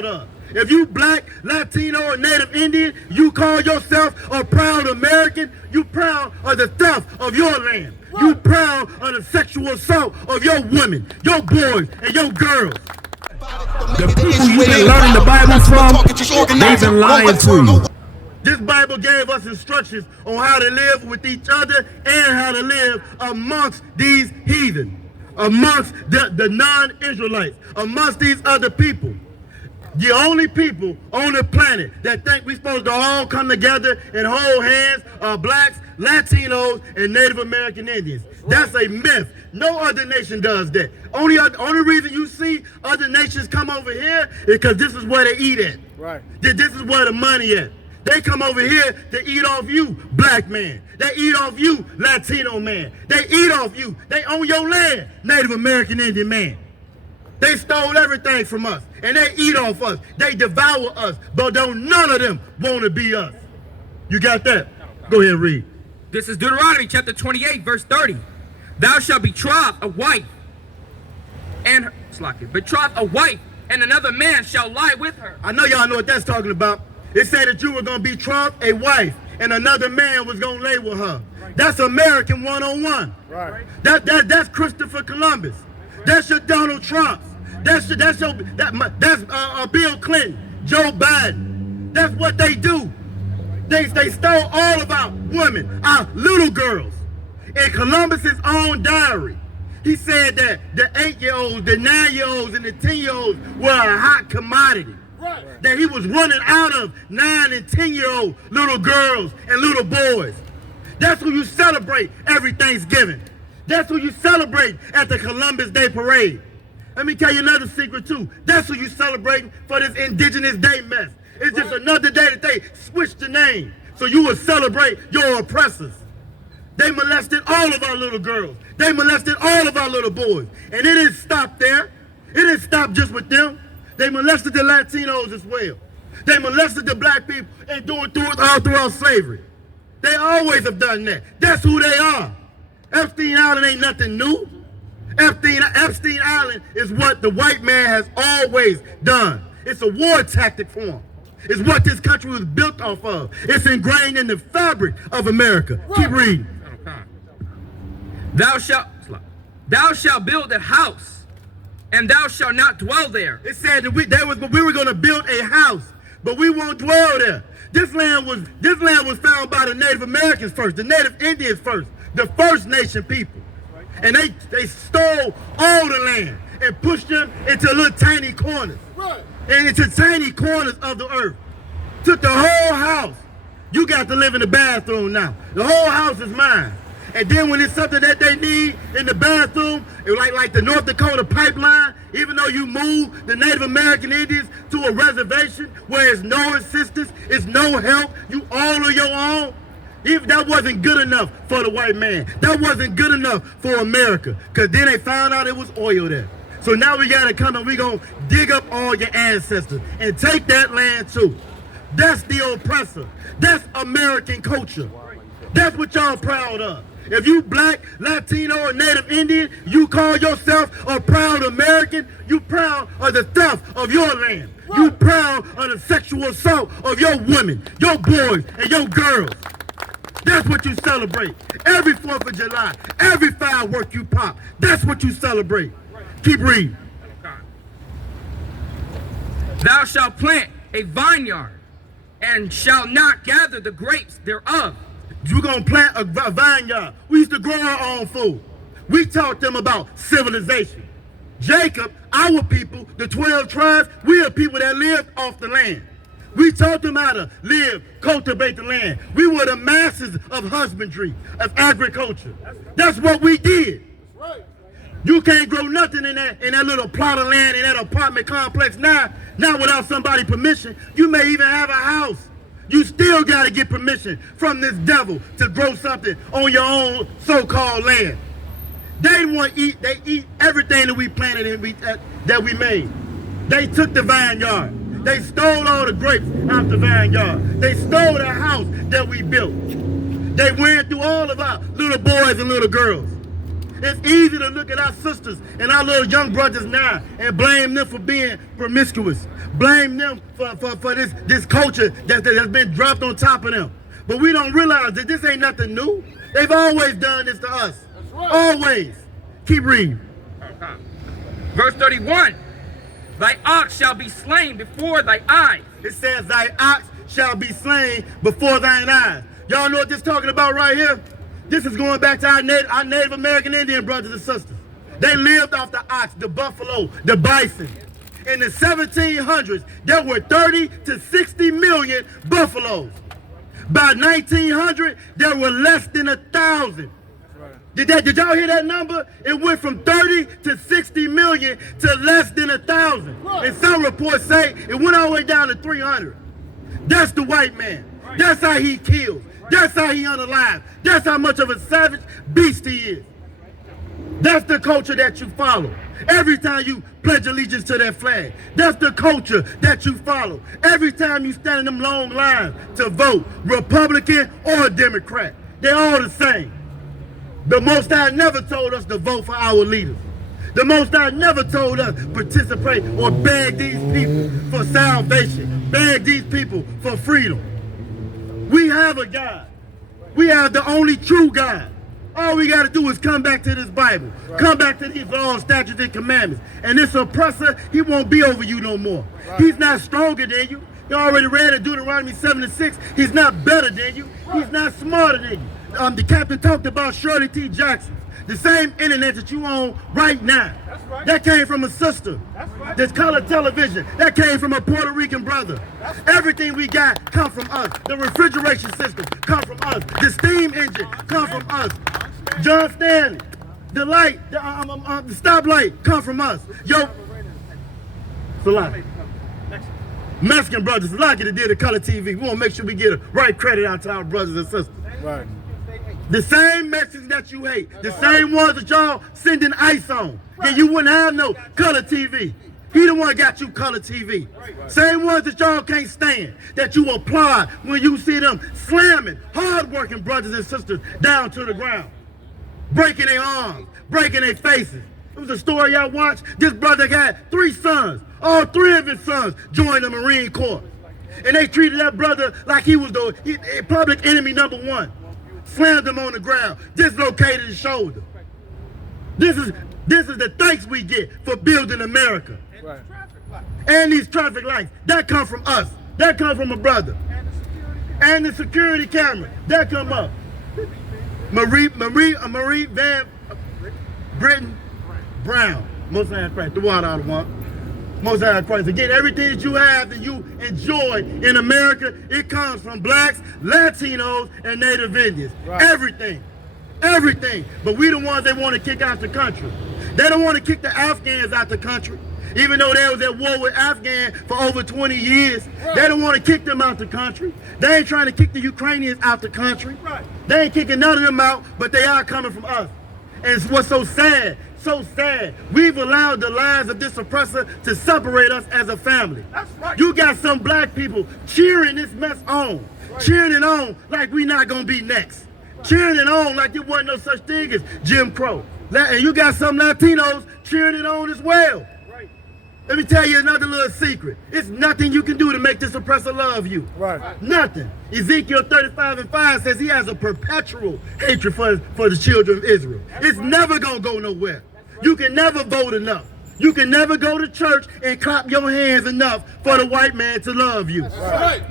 proud of. If you black, Latino, or Native Indian, you call yourself a proud American, you proud of the theft of your land. You proud of the sexual assault of your women, your boys, and your girls. The people you've been learning the Bible from, they've been lying to you. This Bible gave us instructions on how to live with each other and how to live amongst these heathen, amongst the non-Israelites, amongst these other people. The only people on the planet that think we're supposed to all come together and hold hands are blacks, Latinos, and Native American Indians. That's a myth. No other nation does that. Only reason you see other nations come over here is because this is where they eat at. Right. This is where the money at. They come over here to eat off you, black man. They eat off you, Latino man. They eat off you. They own your land, Native American Indian man. They stole everything from us, and they eat off us. They devour us, but don't none of them want to be us. You got that? Go ahead and read. This is Deuteronomy chapter 28, verse 30. Thou shalt betroth a wife, and another man shall lie with her. I know y'all know what that's talking about. It said that you were going to betroth a wife, and another man was going to lay with her. That's American 101. Right. That's Christopher Columbus. That's your Donald Trump. That's Bill Clinton, Joe Biden. That's what they do. They stole all of our women, our little girls. In Columbus's own diary, he said that the 8-year-olds, the 9-year-olds, and the 10-year-olds were a hot commodity. Right. That he was running out of 9 and 10-year-old little girls and little boys. That's who you celebrate every Thanksgiving. That's who you celebrate at the Columbus Day Parade. Let me tell you another secret too. That's who you celebrate for this Indigenous Day mess. It's just another day that they switched the name. So you will celebrate your oppressors. They molested all of our little girls. They molested all of our little boys. And it didn't stop there. It didn't stop just with them. They molested the Latinos as well. They molested the black people and doing it all throughout slavery. They always have done that. That's who they are. Epstein Island ain't nothing new. Epstein Island is what the white man has always done. It's a war tactic for him. It's what this country was built off of. It's ingrained in the fabric of America. Right. Keep reading. Thou shalt build a house, and thou shalt not dwell there. It said that we were going to build a house, but we won't dwell there. This land was found by the Native Americans first, the Native Indians first, the First Nation people. And they stole all the land and pushed them into little tiny corners. Right. And into tiny corners of the earth. Took the whole house. You got to live in the bathroom now. The whole house is mine. And then when it's something that they need in the bathroom, like the North Dakota pipeline, even though you move the Native American Indians to a reservation where there's no assistance, it's no help, you all on your own, even that wasn't good enough for the white man. That wasn't good enough for America. Because then they found out it was oil there. So now we got to come and we're going to dig up all your ancestors and take that land too. That's the oppressor. That's American culture. That's what y'all proud of. If you black, Latino, or Native Indian, you call yourself a proud American, you proud of the theft of your land. You proud of the sexual assault of your women, your boys, and your girls. That's what you celebrate. Every 4th of July, every firework you pop, that's what you celebrate. Keep reading. Thou shalt plant a vineyard, and shalt not gather the grapes thereof. You're going to plant a vineyard. We used to grow our own food. We taught them about civilization. Jacob, our people, the 12 tribes, we are people that lived off the land. We taught them how to live, cultivate the land. We were the masters of husbandry, of agriculture. That's what we did. You can't grow nothing in that little plot of land in that apartment complex now without somebody's permission. You may even have a house. You still got to get permission from this devil to grow something on your own so-called land. They want to eat. They eat everything that we planted and that we made. They took the vineyard. They stole all the grapes out the vineyard. They stole the house that we built. They went through all of our little boys and little girls. It's easy to look at our sisters and our little young brothers now and blame them for being promiscuous. Blame them for this culture that's been dropped on top of them. But we don't realize that this ain't nothing new. They've always done this to us. Right. Always. Keep reading. Verse 31. Thy ox shall be slain before thy eyes. It says, thy ox shall be slain before thine eyes. Y'all know what this talking about right here? This is going back to our Native American Indian brothers and sisters. They lived off the ox, the buffalo, the bison. In the 1700s, there were 30 to 60 million buffaloes. By 1900, there were less than 1,000. Did y'all hear that number? It went from 30 to 60 million to less than 1,000. And some reports say it went all the way down to 300. That's the white man. That's how he kills. That's how he unalive. That's how much of a savage beast he is. That's the culture that you follow. Every time you pledge allegiance to that flag, that's the culture that you follow. Every time you stand in them long lines to vote, Republican or Democrat, they're all the same. The Most High never told us to vote for our leaders. The Most High never told us to participate or beg these people for salvation, beg these people for freedom. We have a God. We have the only true God. All we got to do is come back to this Bible. Right. Come back to these laws, statutes, and commandments. And this oppressor, he won't be over you no more. Right. He's not stronger than you. You already read in Deuteronomy 7:6. He's not better than you. Right. He's not smarter than you. The captain talked about Shirley T. Jackson. The same internet that you own right now. That's right. That came from a sister. That's right. This color television. That came from a Puerto Rican brother. That's right. Everything we got come from us. The refrigeration system come from us. The steam engine come from us. John Stanley. The light, the stoplight come from us. Yo, it's a lot. Mexican brothers, a lot that did the color TV. We want to make sure we get the right credit out to our brothers and sisters. Right. The same Mexicans that you hate, the same ones that y'all sending ice on, then you wouldn't have no color TV. He the one got you color TV. Same ones that y'all can't stand, that you applaud when you see them slamming hard-working brothers and sisters down to the ground, breaking their arms, breaking their faces. It was a story y'all watched. This brother had 3 sons. All 3 of his sons joined the Marine Corps. And they treated that brother like he was the public enemy #1. Slammed him on the ground, dislocated his shoulder. This is the thanks we get for building America. Right. And these traffic lights, that come from us. That come from a brother. And the security camera, that come up. Marie Van Britton Brown. Most High Christ, the water out of one. Most High Christ. Again, everything that you have that you enjoy in America, it comes from blacks, Latinos, and Native Indians. Right. Everything. Everything. But we the ones they want to kick out the country. They don't want to kick the Afghans out the country. Even though they was at war with Afghan for over 20 years, right. They don't want to kick them out the country. They ain't trying to kick the Ukrainians out the country. Right. They ain't kicking none of them out, but they are coming from us. And it's what's so sad. So sad. We've allowed the lies of this oppressor to separate us as a family. That's right. You got some black people cheering this mess on. Right. Cheering it on like we not going to be next. Right. Cheering it on like there wasn't no such thing as Jim Crow. And you got some Latinos cheering it on as well. Right. Let me tell you another little secret. It's nothing you can do to make this oppressor love you. Right. Nothing. Ezekiel 35:5 says he has a perpetual hatred for the children of Israel. That's it's right. Never going to go nowhere. You can never vote enough. You can never go to church and clap your hands enough for the white man to love you. That's right.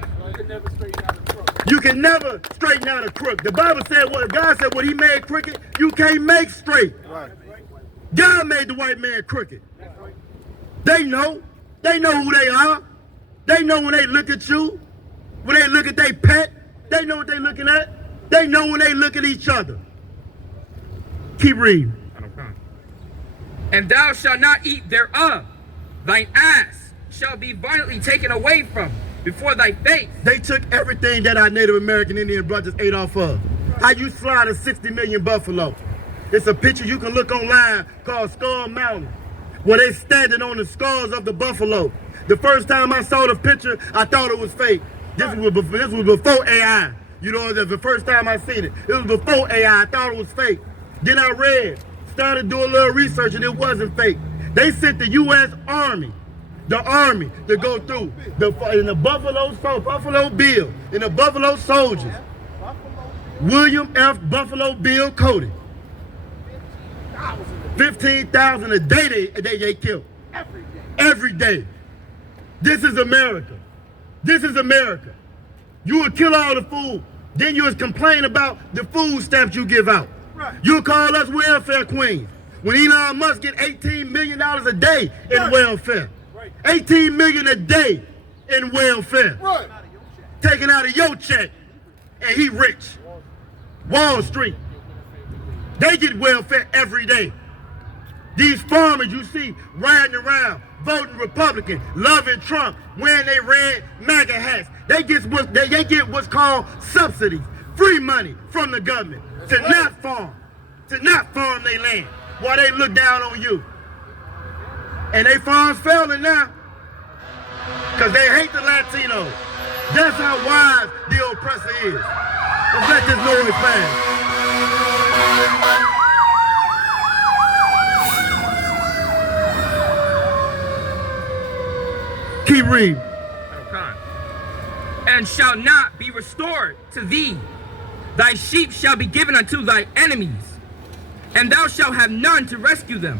You can never straighten out a crook. The Bible said God said what he made crooked, you can't make straight. Right. God made the white man crooked. They know. They know who they are. They know when they look at you, when they look at their pet, they know what they're looking at. They know when they look at each other. Keep reading. And thou shalt not eat thereof. Thine ass shall be violently taken away from before thy face. They took everything that our Native American Indian brothers ate off of. How you slaughter 60 million buffalo. It's a picture you can look online called Skull Mountain, where they standing on the skulls of the buffalo. The first time I saw the picture, I thought it was fake. This was before AI. You know, the first time I seen it. It was before AI. I thought it was fake. Then I read started doing a little research and it wasn't fake. They sent the U.S. Army, the Army, to go through in the Buffalo Bill, in the Buffalo Soldiers. William F. Buffalo Bill Cody. 15,000 a day they killed. Every day. This is America. This is America. You would kill all the food. Then you would complain about the food stamps you give out. Right. You'll call us welfare queens. When Elon Musk get $18 million a day in welfare. Right. $18 million a day in welfare. Right. Taken out of your check. And he rich. Wall Street. They get welfare every day. These farmers you see riding around, voting Republican, loving Trump, wearing their red MAGA hats. They get what's called subsidies, free money from the government to not farm their land while they look down on you. And they farms failing now because they hate the Latinos. That's how wise the oppressor is. Let's let this noise pass. Keep reading. And shall not be restored to thee. Thy sheep shall be given unto thy enemies, and thou shalt have none to rescue them.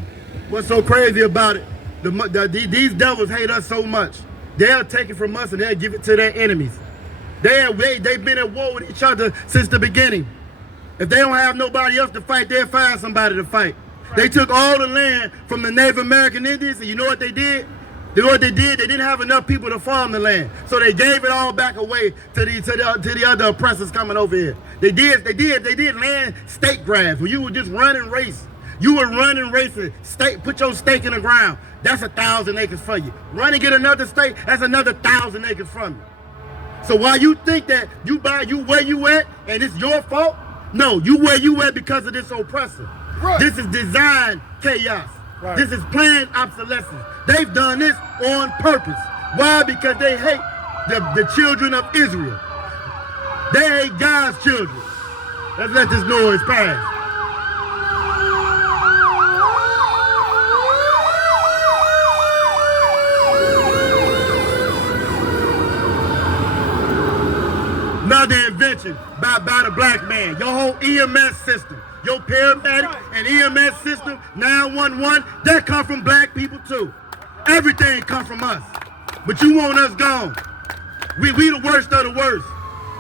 What's so crazy about it? These devils hate us so much. They'll take it from us and they'll give it to their enemies. They've been at war with each other since the beginning. If they don't have nobody else to fight, they'll find somebody to fight. They took all the land from the Native American Indians, and you know what they did? You know what they did? They didn't have enough people to farm the land, so they gave it all back away to the other oppressors coming over here. They did land stake grabs where you would just run and race. You would run and race and put your stake in the ground. That's 1,000 acres for you. Run and get another stake. That's another 1,000 acres from you. So while you think that you where you at and it's your fault, no, you where you at because of this oppressor. Right. This is designed chaos. Right. This is planned obsolescence. They've done this on purpose. Why? Because they hate the children of Israel. They hate God's children. Let's let this noise pass. Another invention by the black man. Your whole EMS system, your paramedic and EMS system, 911, that come from black people too. Everything comes from us. But you want us gone. We the worst of the worst.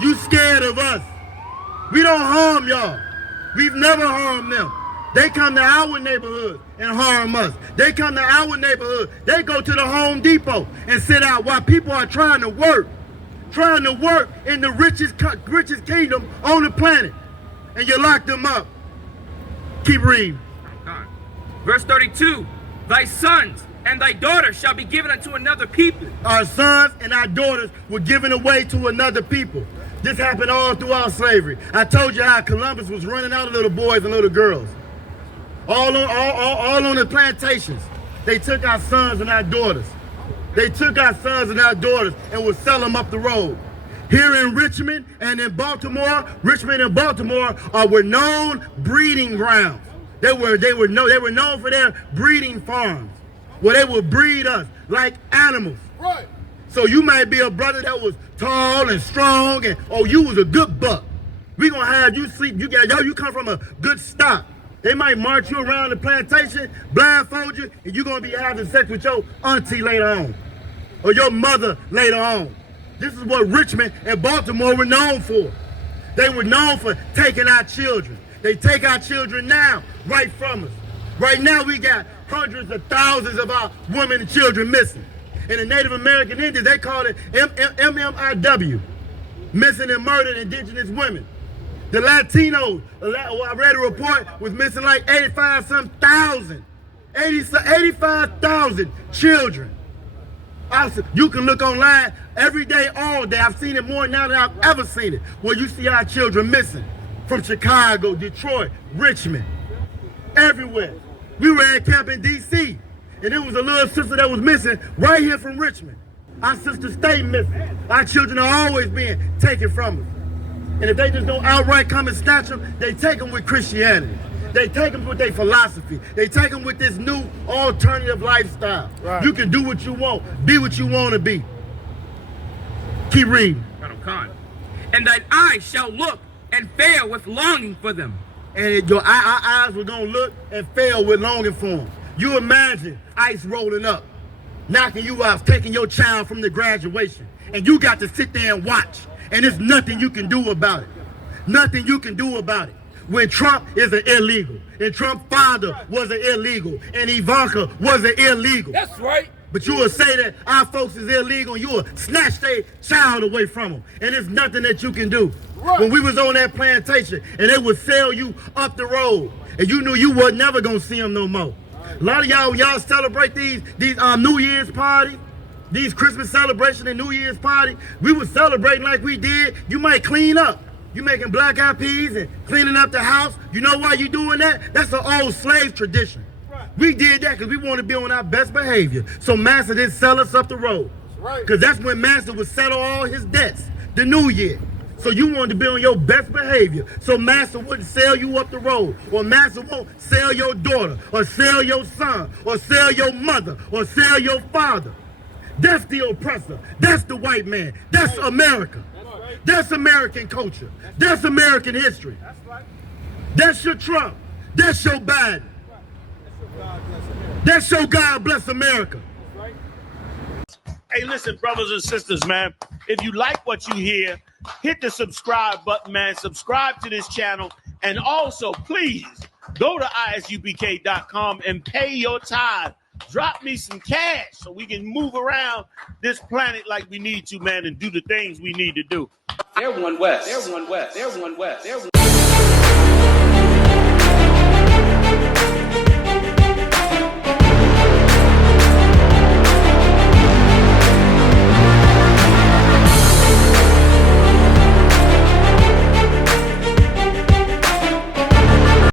You scared of us. We don't harm y'all. We've never harmed them. They come to our neighborhood and harm us. They come to our neighborhood. They go to the Home Depot and sit out while people are trying to work in the richest kingdom on the planet. And you lock them up. Keep reading. Verse 32, thy sons and thy daughters shall be given unto another people. Our sons and our daughters were given away to another people. This happened all throughout slavery. I told you how Columbus was running out of little boys and little girls. All on the plantations. They took our sons and our daughters. They took our sons and our daughters and would sell them up the road. Here in Richmond and in Baltimore, Richmond and Baltimore were known breeding grounds. They were known for their breeding farms, where they would breed us like animals. Right. So you might be a brother that was tall and strong, and you was a good buck. We gonna have you sleep. You come from a good stock. They might march you around the plantation, blindfold you, and you're gonna be having sex with your auntie later on, or your mother later on. This is what Richmond and Baltimore were known for. They were known for taking our children. They take our children now, right from us. Right now we got hundreds of thousands of our women and children missing. In the Native American Indians, they call it MMIW, missing and murdered indigenous women. The Latinos, I read a report, was missing like 85,000 children. You can look online every day, all day. I've seen it more now than I've ever seen it, where you see our children missing from Chicago, Detroit, Richmond, everywhere. We were at camp in D.C., and there was a little sister that was missing right here from Richmond. Our sister stayed missing. Our children are always being taken from us. And if they just don't outright come and snatch them, they take them with Christianity. They take them with their philosophy. They take them with this new alternative lifestyle. Right. You can do what you want, be what you want to be. Keep reading. And thine eyes shall look and fail with longing for them. And your eyes were going to look and fail with longing for them. You imagine ICE rolling up, knocking you out, taking your child from the graduation, and you got to sit there and watch, and there's nothing you can do about it. Nothing you can do about it. When Trump is an illegal, and Trump's father was an illegal, and Ivanka was an illegal. That's right. But you will say that our folks is illegal, and you will snatch their child away from them, and there's nothing that you can do. Right. When we was on that plantation, and they would sell you up the road, and you knew you were never gonna see them no more. A lot of y'all celebrate these New Year's parties, these Christmas celebrations and New Year's party. We were celebrating like we did. You might clean up. You making black eyed peas and cleaning up the house. You know why you doing that? That's an old slave tradition. Right. We did that because we want to be on our best behavior. So Master didn't sell us up the road. Right. Because that's when Master would settle all his debts, the New Year. So you wanted to be on your best behavior. So Master wouldn't sell you up the road. Or Master won't sell your daughter, or sell your son, or sell your mother, or sell your father. That's the oppressor. That's the white man. That's America. That's American culture. That's American history. That's your Trump. That's your Biden. That's your God bless America. Hey, listen, brothers and sisters, man. If you like what you hear, hit the subscribe button, man. Subscribe to this channel. And also, please, go to ISUPK.com and pay your tithe. Drop me some cash so we can move around this planet like we need to, man, and do the things we need to do. They're one west. They're one west. They're one west. They're one.